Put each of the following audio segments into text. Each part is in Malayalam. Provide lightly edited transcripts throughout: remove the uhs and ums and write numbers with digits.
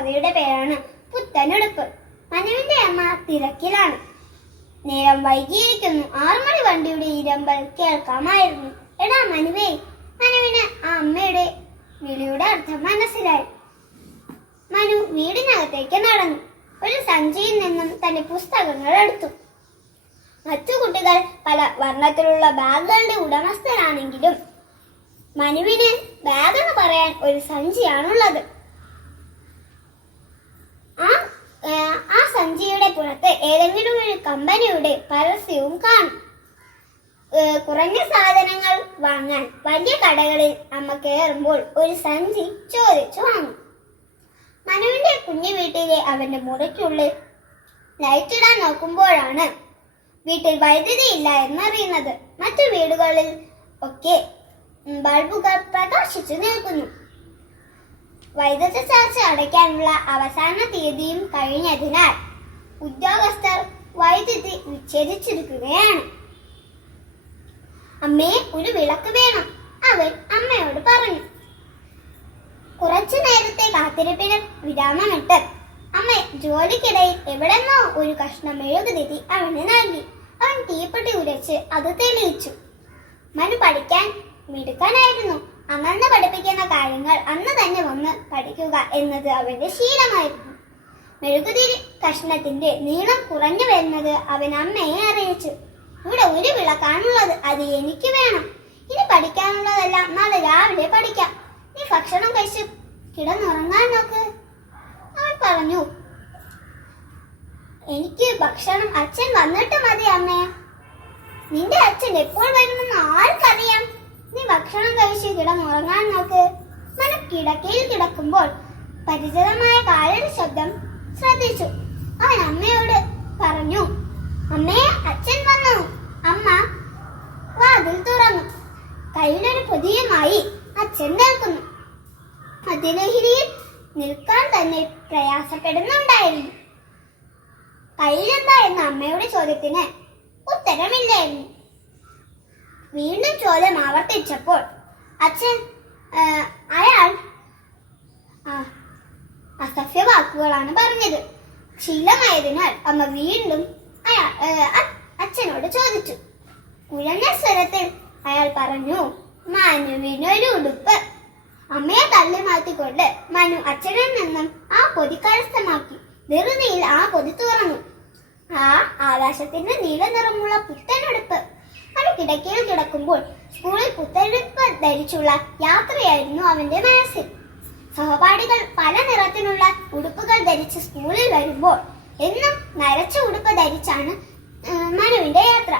കഥയുടെ പേരാണ് പുത്തനുടുപ്പ്. മനുവിന്റെ അമ്മ തിരക്കിലാണ്. നേരം വൈകിയിരിക്കുന്നു. 6 മണി വണ്ടിയുടെ ഇരമ്പൽ കേൾക്കാമായിരുന്നു. എടാ മനുവേ! മനുവിന് ആ അമ്മയുടെ വിളിയുടെ അർത്ഥം മനസ്സിലായി. മനു വീടിനകത്തേക്ക് നടന്നു. ഒരു സഞ്ചിയിൽ നിന്നും തന്റെ പുസ്തകങ്ങൾ എടുത്തു. മറ്റു കുട്ടികൾ പല വർണ്ണത്തിലുള്ള ബാഗുകളുടെ ഉടമസ്ഥരാണെങ്കിലും മനുവിന് ബാഗ് എന്ന് പറയാൻ ഒരു സഞ്ചിയാണുള്ളത്. ആ സഞ്ചിയുടെ പുറത്ത് ഏതെങ്കിലും ഒരു കമ്പനിയുടെ പരസ്യവും കാണും. കുറഞ്ഞ സാധനങ്ങൾ വാങ്ങാൻ വലിയ കടകളിൽ അമ്മ കയറുമ്പോൾ ഒരു സഞ്ചി ചോദിച്ചു വാങ്ങും. മനുവിന്റെ കുഞ്ഞു വീട്ടിലെ അവന്റെ മുറിക്കുള്ളിൽ ലൈറ്റ് ഇടാൻ നോക്കുമ്പോഴാണ് വീട്ടിൽ വൈദ്യുതി ഇല്ല എന്നറിയുന്നത്. മറ്റു വീടുകളിൽ ഒക്കെ ബൾബുകൾ പ്രകാശിച്ചു നിൽക്കുന്നു. വൈദ്യുതി ചാർജ് അടയ്ക്കാനുള്ള അവസാന തീയതിയും കഴിഞ്ഞതിനാൽ ഉദ്യോഗസ്ഥർ വൈദ്യുതി വിച്ഛേദിച്ചിരിക്കുകയാണ്. അമ്മേ, ഒരു വിളക്ക് വേണം, അവൻ അമ്മയോട് പറഞ്ഞു. കുറച്ചു നേരത്തെ കാത്തിരിപ്പിന് വിരാമമിട്ട് അമ്മ ജോലിക്കിടയിൽ എവിടെന്നോ ഒരു കഷ്ണം മെഴുകുതിരി അവന് നൽകി. അവൻ തീപ്പെട്ടി ഉരച്ച് അത് തെളിയിച്ചു. മനു പഠിക്കാൻ മിടുക്കനായിരുന്നു. അന്നന്ന് പഠിപ്പിക്കുന്ന കാര്യങ്ങൾ അന്ന് തന്നെ വന്ന് പഠിക്കുക എന്നത് അവന്റെ ശീലമായിരുന്നു. മെഴുകുതിരി കഷ്ണത്തിന്റെ നീളം കുറഞ്ഞു വരുന്നത് അവൻ അമ്മയെ അറിയിച്ചു. ഇവിടെ ഒരു വിളക്കാണുള്ളത്, അത് എനിക്ക് വേണം. ഇനി പഠിക്കാനുള്ളതെല്ലാം നാളെ രാവിലെ പഠിക്കാം. നീ ഭക്ഷണം കഴിച്ച് കിടന്നുറങ്ങാൻ നോക്ക്, അവൻ പറഞ്ഞു. എനിക്ക് ഭക്ഷണം അച്ഛൻ വന്നിട്ട് മതി അമ്മേ. നിന്റെ അച്ഛൻ എപ്പോൾ വരുമെന്ന് ആർക്കറിയാം? നീ ഭക്ഷണം കഴിച്ച് കിടന്നുറങ്ങാൻ നോക്ക്. മനു കിടക്കയിൽ കിടക്കുമ്പോൾ പരിചിതമായ കാലടി ശബ്ദം ശ്രദ്ധിച്ചു. അവൻ അമ്മയോട് പറഞ്ഞു, അമ്മേ, അച്ഛൻ വന്നു. അമ്മ വാതിൽ തുറന്നു. കയ്യിലൊരു പൊതിയുമായി അച്ഛൻ നിൽക്കുന്നു. മദ്യലഹരിയിൽ നിൽക്കാൻ തന്നെ പ്രയാസപ്പെടുന്നുണ്ടായിരുന്നു. കയ്യിലെന്താ എന്ന അമ്മയുടെ ചോദ്യത്തിന് ഉത്തരമില്ലായിരുന്നു. വീണ്ടും ചോദ്യം ആവർത്തിച്ചപ്പോൾ അച്ഛൻ അയാൾ അസഭ്യ വാക്കുകളാണ് പറഞ്ഞത്. ശീലമായതിനാൽ അമ്മ വീണ്ടും അച്ഛനോട് ചോദിച്ചു. കുഴഞ്ഞ സ്വരത്തിൽ അയാൾ പറഞ്ഞു, മനുവിനൊരു ഉടുപ്പ്. അമ്മയെ തള്ളി മാറ്റിക്കൊണ്ട് മനു അച്ഛനിൽ നിന്നും ആ പൊതി കരസ്ഥമാക്കി. ധൃതിയിൽ ആ പൊതി തുറന്നു. ആകാശത്തിന്റെ നീല നിറമുള്ള പുത്തനുടുപ്പ്. മനു കിടക്കയിൽ കിടക്കുമ്പോൾ സ്കൂളിൽ പുത്തനുടുപ്പ് ധരിച്ചുള്ള യാത്രയായിരുന്നു അവന്റെ മനസ്സിൽ. സഹപാഠികൾ പല നിറത്തിലുള്ള ഉടുപ്പുകൾ ധരിച്ച് സ്കൂളിൽ വരുമ്പോൾ എന്നും നരച്ച ഉടുപ്പ് ധരിച്ചാണ് മനുവിന്റെ യാത്ര.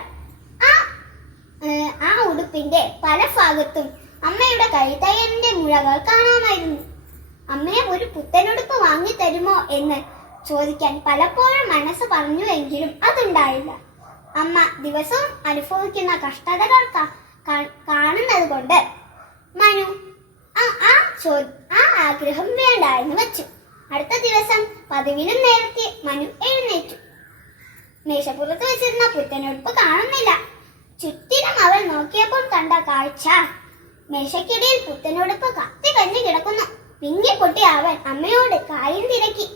ആ ഉടുപ്പിന്റെ പല ഭാഗത്തും അമ്മയുടെ കൈത്തയ്യലിന്റെ മുഴകൾ കാണാമായിരുന്നു. അമ്മയെ ഒരു പുത്തനുടുപ്പ് വാങ്ങി തരുമോ എന്ന് ചോദിക്കാൻ പലപ്പോഴും മനസ്സ് പറഞ്ഞുവെങ്കിലും അതുണ്ടായില്ല. അമ്മ ദിവസവും അനുഭവിക്കുന്ന കഷ്ടതകൾ കാണുന്നത് കൊണ്ട് മനു ആ ആഗ്രഹം വേണ്ട എന്ന് വെച്ചു. അടുത്ത ദിവസം പതിവിലും നേരത്തെ മനു എഴുന്നേറ്റു. മേശപ്പുറത്ത് വെച്ചിരുന്ന പുത്തനുടുപ്പ് കാണുന്നില്ല. ചുറ്റിനും അവൾ നോക്കിയപ്പോൾ കണ്ട കാഴ്ച, മേശക്കിടയിൽ പുത്തനുടുപ്പ് കത്തി കഞ്ഞു കിടക്കുന്നു. വിങ്ങി പൊട്ടി അവൻ അമ്മയോട് കാര്യം തിരക്കി.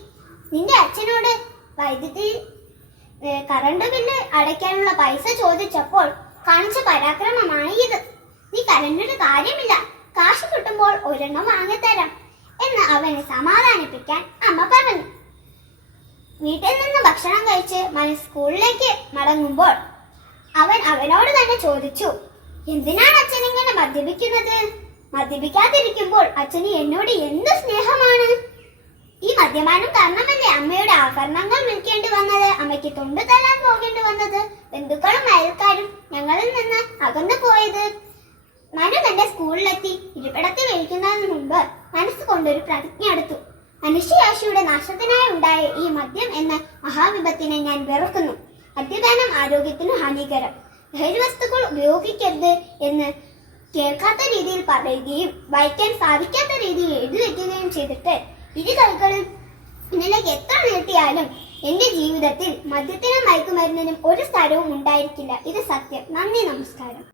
നിന്റെ അച്ഛനോട് വൈദ്യുതി കറണ്ട് ബില്ല് അടയ്ക്കാനുള്ള പൈസ ചോദിച്ചപ്പോൾ കാണിച്ച പരാക്രമമാണ് ഇത്. നീ കരണ്ടിട്ട് കാര്യമില്ല, കാശ് കിട്ടുമ്പോൾ ഒരെണ്ണം വാങ്ങിത്തരാം എന്ന് അവനെ സമാധാനിപ്പിക്കാൻ അമ്മ പറഞ്ഞു. വീട്ടിൽ നിന്ന് ഭക്ഷണം കഴിച്ച് മനു സ്കൂളിലേക്ക് മടങ്ങുമ്പോൾ അവൻ അവനോട് തന്നെ ചോദിച്ചു, എന്തിനാണ് അച്ഛൻ ഇങ്ങനെ മദ്യപിക്കുന്നത്? മദ്യപിക്കാതിരിക്കുമ്പോൾ അച്ഛന് എന്നോട് എന്ത് സ്നേഹമാണ്. ഈ മദ്യപാനം കാരണമല്ലേ അമ്മയുടെ ആഭരണങ്ങൾ വിൽക്കേണ്ടി വന്നത്, അമ്മയ്ക്ക് തൊണ്ടു തല്ലാൻ പോകേണ്ടി വന്നത്, ബന്ധുക്കളും അയൽക്കാരും ഞങ്ങളിൽ നിന്ന് അകന്നു പോയത്. മനു തന്റെ സ്കൂളിലെത്തി ഇരിപ്പിടത്തിൽ ഇരിക്കുന്നതിന് മുമ്പ് മനസ്സുകൊണ്ടൊരു പ്രതിജ്ഞ എടുത്തു. മനുഷ്യരാശിയുടെ നാശത്തിനായി ഉണ്ടായ ഈ മദ്യം എന്ന മഹാവിപത്തിനെ ഞാൻ വെറുക്കുന്നു. മദ്യപാനം ആരോഗ്യത്തിന് ഹാനികരം. ലഹരി വസ്തുക്കൾ ഉപയോഗിക്കരുത് എന്ന് കേൾക്കാത്ത രീതിയിൽ പറയുകയും വായിക്കാൻ സാധിക്കാത്ത രീതിയിൽ എഴുതി വെക്കുകയും ചെയ്തിട്ട് ഇരു കൈകളിൽ പിന്നിലേക്ക് എത്ര നീട്ടിയാലും എന്റെ ജീവിതത്തിൽ മദ്യത്തിനും മയക്കുമരുന്നിനും ഒരു സ്ഥലവും ഉണ്ടായിരിക്കില്ല. ഇത് സത്യം. നന്ദി, നമസ്കാരം.